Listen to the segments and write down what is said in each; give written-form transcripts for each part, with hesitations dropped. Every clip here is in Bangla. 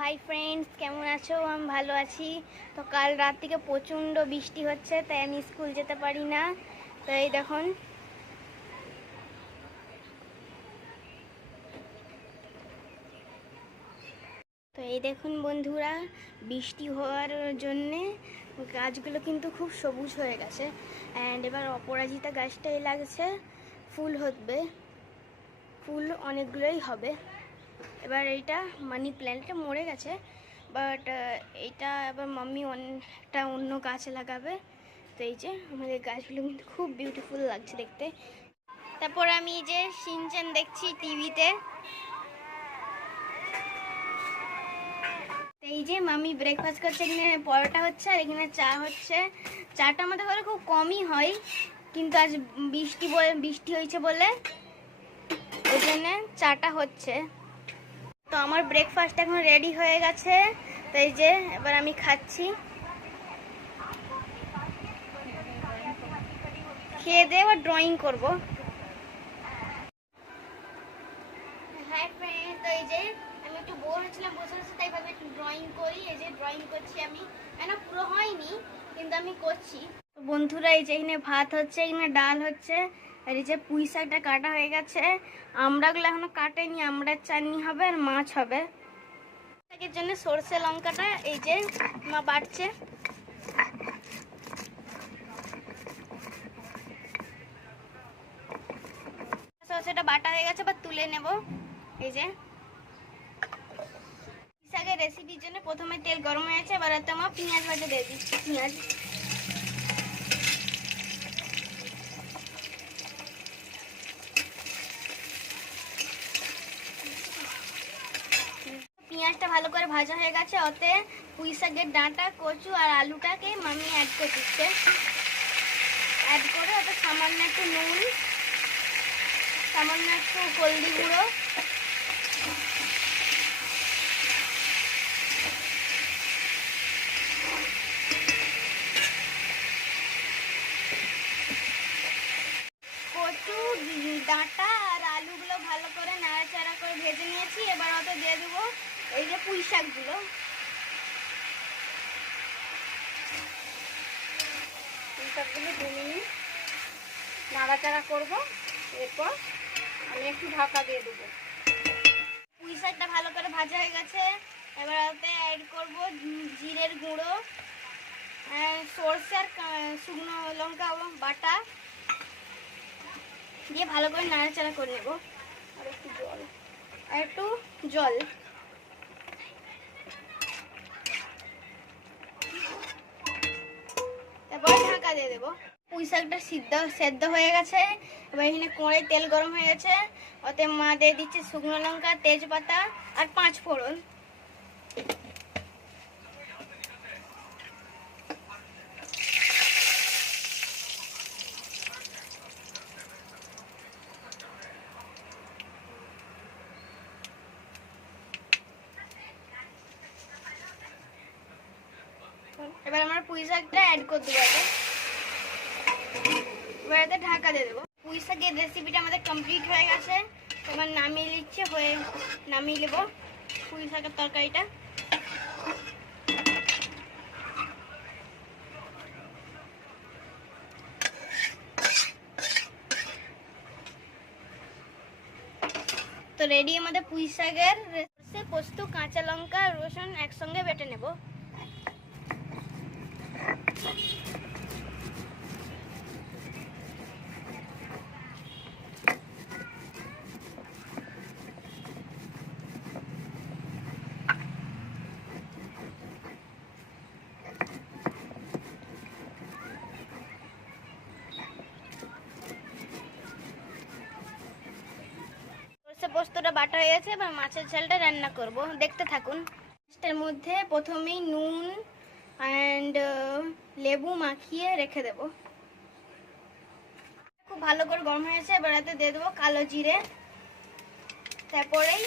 হাই ফ্রেন্ডস, কেমন আছো? আমি ভালো আছি। তো কাল রাত থেকে প্রচণ্ড বৃষ্টি হচ্ছে, তাই আমি স্কুল যেতে পারি না। তো এই দেখুন, বন্ধুরা, বৃষ্টি হওয়ার জন্যে গাছগুলো কিন্তু খুব সবুজ হয়ে গেছে। অ্যান্ড এবার অপরাজিতা গাছটাই লাগছে, ফুল হবে, ফুল অনেকগুলোই হবে। এবার এইটা মানি প্ল্যান্টটা মরে গেছে, বাট এইটা এবার মাম্মি একটা অন্য গাছ লাগাবে। তো এই যে আমাদের গাছগুলো কিন্তু খুব বিউটিফুল লাগছে দেখতে। তারপর আমি যে শিনচ্যান দেখছি টিভিতে। এই যে মাম্মি ব্রেকফাস্ট করছে, এখানে পরোটা হচ্ছে আর এখানে চা হচ্ছে। চাটা আমাদের ঘরে খুব কমই হয়, কিন্তু আজ বৃষ্টি হয়েছে বলে ওই জন্য চাটা হচ্ছে। তো আমার ব্রেকফাস্ট এখন রেডি হয়ে গেছে, তাই যে এবার আমি খাচ্ছি। খেয়ে দিয়ে এবার ড্রয়িং করব। হ্যাঁ ফ্রেন্ড, তো এই যে আমি একটু বোর হচ্ছিলাম বসে বসে, তাই ভাবে একটু ড্রয়িং করি। এই যে ড্রয়িং করছি আমি, না পুরো হয়নি কিন্তু আমি করছি। তো বন্ধুরা, এই যে এখানে ভাত হচ্ছে, এখানে ডাল হচ্ছে, আর এই যে পুঁই শাকটা কাটা হয়ে গেছে। আমড়াগুলো এখনো কাটেনি, আমড়ার চাটনি হবে আর মাছ হবে। শাকের জন্য সরষে লঙ্কাটা এই যে মা বাটছে। সরষেটা বাটা হয়ে গেছে, বা তুলে নেব। এই যে শাকের রেসিপির জন্য প্রথমে তেল গরম হয়ে গেছে, এবার মা পেঁয়াজ ভাজা দিয়ে দিচ্ছি। পেঁয়াজটা ভালো করে ভাজা হয়ে গেছে, ওতে পুঁই শাকের ডাঁটা, কচু আর আলুটাকে মামি অ্যাড করে দিচ্ছে। অ্যাড করে ওতে সামান্য একটু নুন, সামান্য একটু হলদি গুঁড়ো, কচু ডাঁটা আর আলুগুলো ভালো করে নাড়াচাড়া করে ভেজে নিয়েছি। এবার ওতে দিয়ে দেবো এই যে পুঁই শাকগুলো। পুঁই শাকগুলো 2 মিনিট নাড়াচাড়া করবো, এরপর আমি একটু ঢাকা দিয়ে দেবো। পুঁই শাকটা ভালো করে ভাজা হয়ে গেছে, এবার ওতে অ্যাড করবো জিরের গুঁড়ো, সরষে আর শুকনো লঙ্কা বাটা দিয়ে ভালো করে নাড়াচাড়া করে নেব। আর একটু জল, তারপর ঢাকা দিয়ে দেবো। পুঁই শাকটা সেদ্ধ হয়ে গেছে। এবার এখানে কড়াই তেল গরম হয়ে গেছে, ওতে মা দিয়ে দিচ্ছে শুকনো লঙ্কা, তেজপাতা আর 5 ফোড়ন। এবার আমরা পুঁই শাকটা অ্যাড করে দেবো, এবার এতে ঢাকা দিয়ে দেবো। পুঁই শাকের রেসিপিটা আমাদের কমপ্লিট হয়ে গেছে, এবার নামিয়ে নিচ্ছে, নামিয়ে নেব পুঁই শাকের তরকারিটা। তো রেডি আমাদের পুঁই শাকের সরষে, পোস্ত, কাঁচা লঙ্কা, রসুন একসঙ্গে বেটে নেব। পোস্তটা বাটা হয়ে গেছে, এবার মাছের ঝালটা রান্না করব, দেখতে থাকুন। এর মধ্যে প্রথমেই নুন অ্যান্ড লেবু মাখিয়ে রেখে দেব। খুব ভালো করে গরম হয়েছে, এবার এতে দিয়ে দেবো কালো জিরে, তারপরেই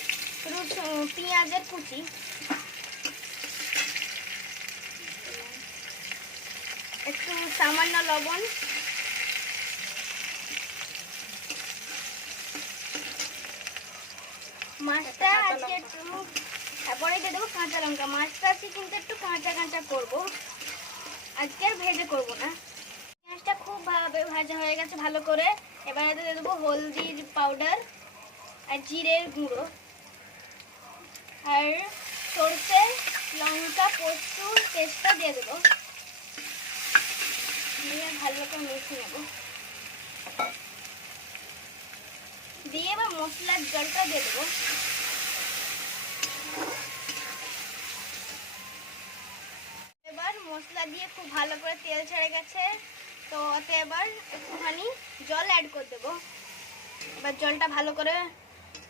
পেঁয়াজের কুচি, একটু সামান্য লবণ, মাছটা আজকে একটু তারপরে দিয়ে দেবো কাঁচা লঙ্কা। মাছটা আজকে কিন্তু একটু কাঁচা কাঁচা করবো, আজকে আর ভেজে করবো না। পেঁয়াজটা খুব ভাবে ভাজা হয়ে গেছে ভালো করে। এবার এতে দিয়ে দেবো হলদির পাউডার আর জিরের গুঁড়ো আর সরষে লঙ্কা পোস্ত পেস্টটা দিয়ে দেবো, দিয়ে ভালো করে মিশিয়ে নেবো। দিয়ে এবার মশলার জলটা দিয়ে দেবো। এবার মশলা দিয়ে খুব ভালো করে তেল ছেড়ে গেছে, তো ওতে এবার একটুখানি জল অ্যাড করে দেবো। এবার জলটা ভালো করে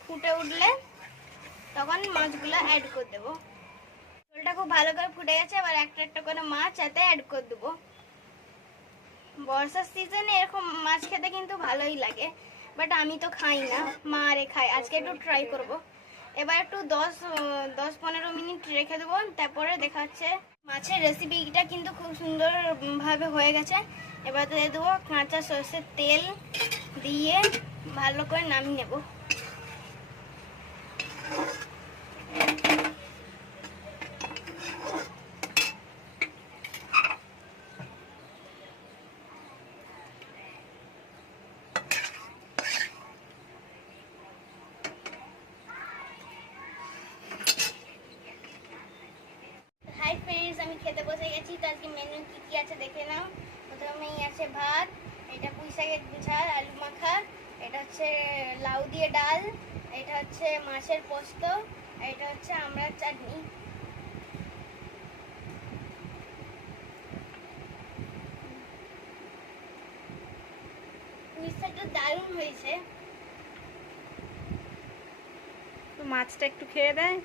ফুটে উঠলে তখন মাছগুলো অ্যাড করে দেবো। জলটা খুব ভালো করে ফুটে গেছে, এবার একটা একটা করে মাছ এতে অ্যাড করে দেবো। বর্ষার সিজনে এরকম মাছ খেতে কিন্তু ভালোই লাগে, বাট আমি তো খাই না, মা আরে খায়। আজকে একটু ট্রাই করব। এবার একটু 10-15 মিনিট রেখে দেবো, তারপরে দেখা যাচ্ছে মাছের রেসিপিটা কিন্তু খুব সুন্দরভাবে হয়ে গেছে। এবার দিয়ে দেবো কাঁচা সরষের তেল, দিয়ে ভালো করে নামিয়ে নেব। হাই ফ্রেন্ডস, আমি খেতে বসে গেছি। তো আজকে মেনু কি কি আছে দেখে নাও। প্রথমেই আছে ভাত, এটা পুঁই শাকের ঝাল আলু মাখা, এটা হচ্ছে লাউ দিয়ে ডাল, এটা হচ্ছে মাছের পোস্ত, এটা হচ্ছে আমড়ার চাটনি। পুঁই শাকটা দারুণ হয়েছে। তো মাছটা একটু খেয়ে দেয়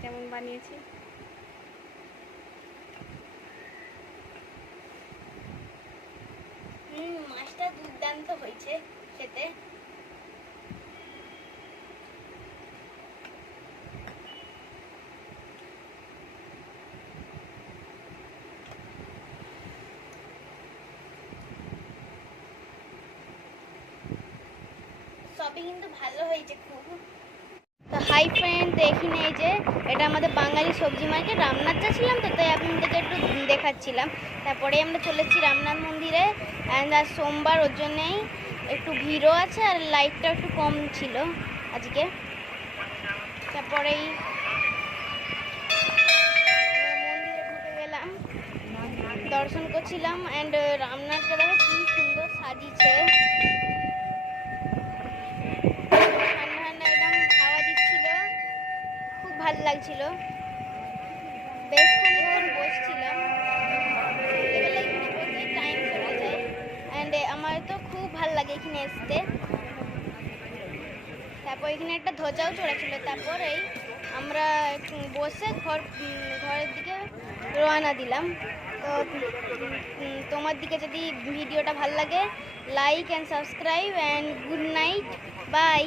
কেমন বানিয়েছি। মাছটা দুর্দান্ত হয়েছে খেতে। সবই কিন্তু ভালো হয়েছে খুব। তো হাই ফ্রেন্ড, এখানে এই যে এটা আমাদের বাঙালি সবজি মার্কেট, রামনাথ যাচ্ছিলাম তো, তাই আপনাদেরকে একটু দেখাচ্ছিলাম। তারপরে আমরা চলেছি রামনাথ মন্দিরে, অ্যান্ড আজ সোমবার, ওর জন্যেই একটু ভিড়ও আছে আর লাইটটা একটু কম ছিল আজকে। তারপরেই মন্দিরে ঢুকে গেলাম, দর্শন করছিলাম, অ্যান্ড রামনাথটা দেখো কি সুন্দর সাজিয়েছে। ভালো লাগছিল, বেশ খানিকক্ষণ বসছিলাম। এখানে বসে টাইম চলে যায়, অ্যান্ড আমার তো খুব ভালো লাগে এখানে আসতে। তারপর এখানে একটা ধ্বজাও চড়েছিল। তারপরেই আমরা বসে ঘরের দিকে রওনা দিলাম। তো তোমার দিকে যদি ভিডিওটা ভালো লাগে, like and subscribe, and good night, by.